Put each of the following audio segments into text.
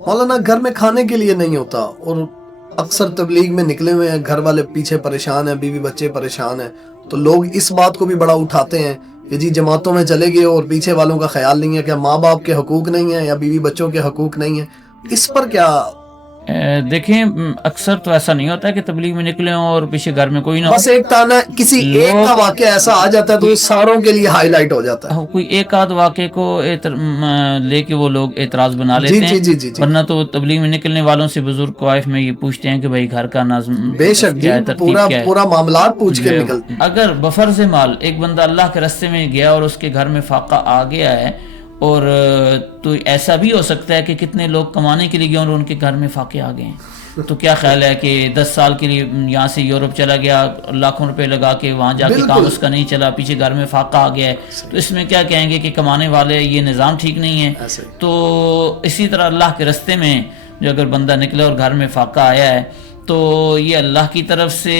مولانا گھر میں کھانے کے لیے نہیں ہوتا، اور اکثر تبلیغ میں نکلے ہوئے ہیں، گھر والے پیچھے پریشان ہیں، بیوی بچے پریشان ہیں، تو لوگ اس بات کو بھی بڑا اٹھاتے ہیں کہ جی جماعتوں میں چلے گئے اور پیچھے والوں کا خیال نہیں ہے، کیا ماں باپ کے حقوق نہیں ہیں یا بیوی بچوں کے حقوق نہیں ہیں؟ اس پر کیا؟ دیکھیں اکثر تو ایسا نہیں ہوتا ہے کہ تبلیغ میں نکلے ہوں اور پیچھے گھر میں کوئی نہ ہو. بس ایک تانا، کسی ایک کا واقعہ ایسا آ جاتا ہے تو ساروں کے لیے ہائی لائٹ ہو جاتا ہے. کوئی ایک آدھ واقعے کو لے کے وہ لوگ اعتراض بنا لیتے ہیں. جی ورنہ تو تبلیغ میں نکلنے والوں سے بزرگ قوائف میں یہ پوچھتے ہیں کہ بھائی گھر کا نظم بے شک کیا ہے، ترتیب کیا ہے، پورا معاملات پوچھ کے نکلتے ہیں. اگر بفرض مال ایک بندہ اللہ کے راستے میں گیا اور اس کے گھر میں فاقہ آ گیا ہے، اور تو ایسا بھی ہو سکتا ہے کہ کتنے لوگ کمانے کے لیے گئے اور ان کے گھر میں فاقے آ گئے ہیں. تو کیا خیال ہے کہ 10 سال کے لیے یہاں سے یورپ چلا گیا، لاکھوں روپے لگا کے وہاں جا کے کام اس کا نہیں چلا، پیچھے گھر میں فاقہ آ گیا ہے، تو اس میں کیا کہیں گے کہ کمانے والے یہ نظام ٹھیک نہیں ہے. تو اسی طرح اللہ کے راستے میں جو اگر بندہ نکلا اور گھر میں فاقہ آیا ہے تو یہ اللہ کی طرف سے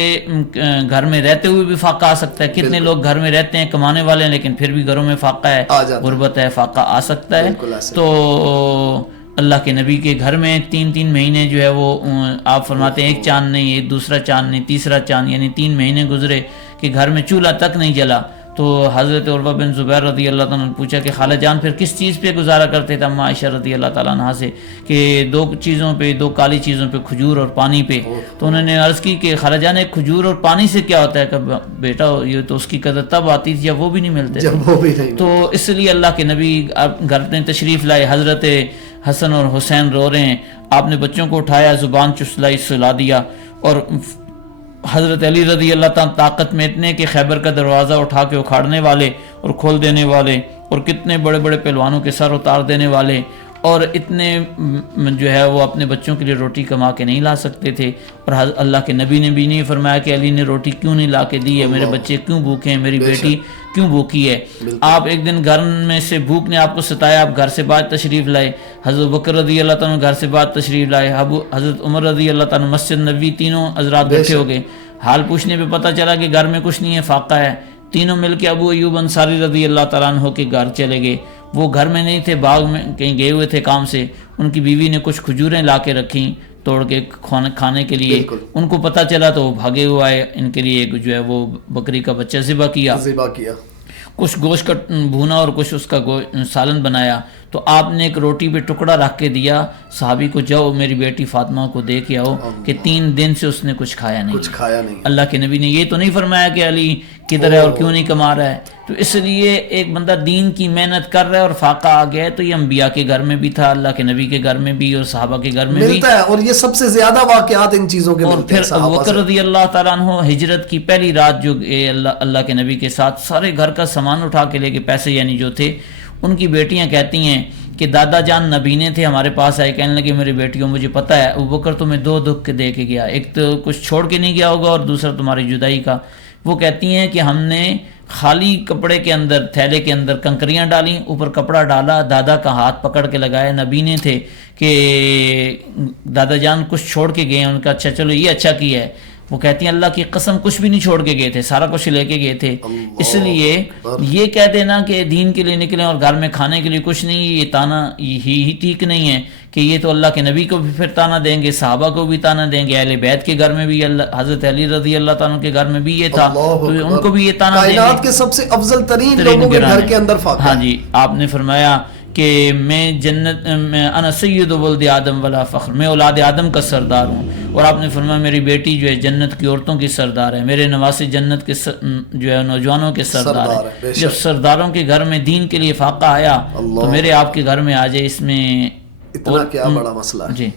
گھر میں رہتے ہوئے بھی فاقہ آ سکتا ہے. کتنے لوگ گھر میں رہتے ہیں کمانے والے ہیں لیکن پھر بھی گھروں میں فاقہ ہے، غربت ہے، فاقہ آ سکتا ہے. تو اللہ کے نبی کے گھر میں 3 مہینے جو ہے وہ آپ فرماتے ہیں ایک چاند نہیں، ایک دوسرا چاند نہیں، تیسرا چاند، یعنی 3 مہینے گزرے کہ گھر میں چولہا تک نہیں جلا. تو حضرت عروہ بن زبیر رضی اللہ تعالیٰ نے پوچھا کہ خالہ جان پھر کس چیز پہ گزارا کرتے تھے اما عائشہ رضی اللہ تعالیٰ عنہ سے، کہ 2 چیزوں پہ، 2 کالی چیزوں پہ، کھجور اور پانی پہ. تو انہوں نے عرض کی کہ خالہ جان ایک کھجور اور پانی سے کیا ہوتا ہے؟ کہ بیٹا یہ تو اس کی قدر تب آتی تھی جب وہ بھی نہیں ملتے تھے. تو اس لیے اللہ کے نبی گھر میں تشریف لائے، حضرت حسن اور حسین رو رہے ہیں، آپ نے بچوں کو اٹھایا، زبان چسلائی، سلا دیا. اور حضرت علی رضی اللہ تعالیٰ طاقت میں اتنے کہ خیبر کا دروازہ اٹھا کے اکھاڑنے والے اور کھول دینے والے، اور کتنے بڑے بڑے پہلوانوں کے سر اتار دینے والے، اور اتنے جو ہے وہ اپنے بچوں کے لیے روٹی کما کے نہیں لا سکتے تھے. اور اللہ کے نبی نے بھی نہیں فرمایا کہ علی نے روٹی کیوں نہیں لا کے دی ہے، میرے بچے کیوں بھوکے ہیں، میری بیٹی کیوں بھوکی ہے. آپ ایک دن گھر میں سے بھوک نے آپ کو ستایا، آپ گھر سے باہر تشریف لائے، حضرت بکر رضی اللہ تعالیٰ گھر سے باہر تشریف لائے، حضرت عمر رضی اللہ تعالیٰ مسجد نبوی، تینوں حضرات بیٹھے ہو گئے. حال پوچھنے پہ پتہ چلا کہ گھر میں کچھ نہیں ہے، فاقہ ہے. تینوں مل کے ابو ایوب انصاری رضی اللہ تعالیٰ عنہ کے گھر چلے گئے. وہ گھر میں نہیں تھے، باغ میں کہیں گئے ہوئے تھے کام سے. ان کی بیوی نے کچھ کھجوریں لا کے رکھیں توڑ کے کھانے کے لیے. ان کو پتہ چلا تو وہ بھاگے ہوئے آئے، ان کے لیے جو ہے وہ بکری کا بچہ ذبح کیا، کچھ گوشت کا بھونا اور کچھ اس کا سالن بنایا. تو آپ نے ایک روٹی پہ ٹکڑا رکھ کے دیا صحابی کو، جاؤ میری بیٹی فاطمہ کو دے کے آؤ، کہ 3 دن سے اس نے کچھ کھایا نہیں. اللہ کے نبی نے یہ تو نہیں فرمایا کہ علی کدھر ہے اور کیوں نہیں کما رہا ہے. تو اس لیے ایک بندہ دین کی محنت کر رہا ہے اور فاقہ آ گیا ہے، تو یہ انبیاء کے گھر میں بھی تھا، اللہ کے نبی کے گھر میں بھی، اور صحابہ کے گھر میں بھی ملتا ہے. اور یہ سب سے زیادہ واقعات ان چیزوں کے ملتے ہیں. اور پھر ابوبکر رضی اللہ تعالیٰ عنہ ہجرت کی پہلی رات جو اللہ کے نبی کے ساتھ سارے گھر کا سامان اٹھا کے لے کے، پیسے یعنی جو تھے، ان کی بیٹیاں کہتی ہیں کہ دادا جان نبینے تھے ہمارے پاس آئے، کہنے لگے میری بیٹیوں مجھے پتہ ہے ابوبکر تمہیں 2 دکھ دے کے گیا، ایک تو کچھ چھوڑ کے نہیں گیا ہوگا اور دوسرا تمہاری جدائی کا. وہ کہتی ہیں کہ ہم نے خالی کپڑے کے اندر، تھیلے کے اندر کنکریاں ڈالیں، اوپر کپڑا ڈالا، دادا کا ہاتھ پکڑ کے لگایا، نبینے تھے کہ دادا جان کچھ چھوڑ کے گئے ہیں. ان کا اچھا چلو یہ اچھا کیا ہے. وہ کہتی ہیں اللہ کی قسم کچھ بھی نہیں چھوڑ کے گئے تھے، سارا کچھ لے کے گئے تھے. اس لیے یہ کہہ دینا کہ دین کے لیے نکلیں اور گھر میں کھانے کے لیے کچھ نہیں، یہ تانا ہی ٹھیک نہیں ہے. کہ یہ تو اللہ کے نبی کو بھی پھر تانا دیں گے، صحابہ کو بھی تانا دیں گے، اہل بیت کے گھر میں بھی، حضرت علی رضی اللہ تعالیٰ کے گھر میں بھی یہ تھا، تو ان کو بھی یہ تانا دیں گے. کائنات کے سب سے افضل ترین لوگوں کے گھر کے اندر فاقہ. ہاں جی، آپ نے فرمایا کہ میں جنت میں انا سید ولد آدم ولا فخر، میں اولاد آدم کا سردار ہوں. اور آپ نے فرمایا میری بیٹی جو ہے جنت کی عورتوں کی سردار ہے، میرے نواسے جنت کے جو ہے نوجوانوں کے سردار ہیں. جب سرداروں کے گھر میں دین کے لیے فاقہ آیا تو میرے آپ کے گھر میں آ جائے، اس میں اتنا کیا بڑا مسئلہ ہے. جی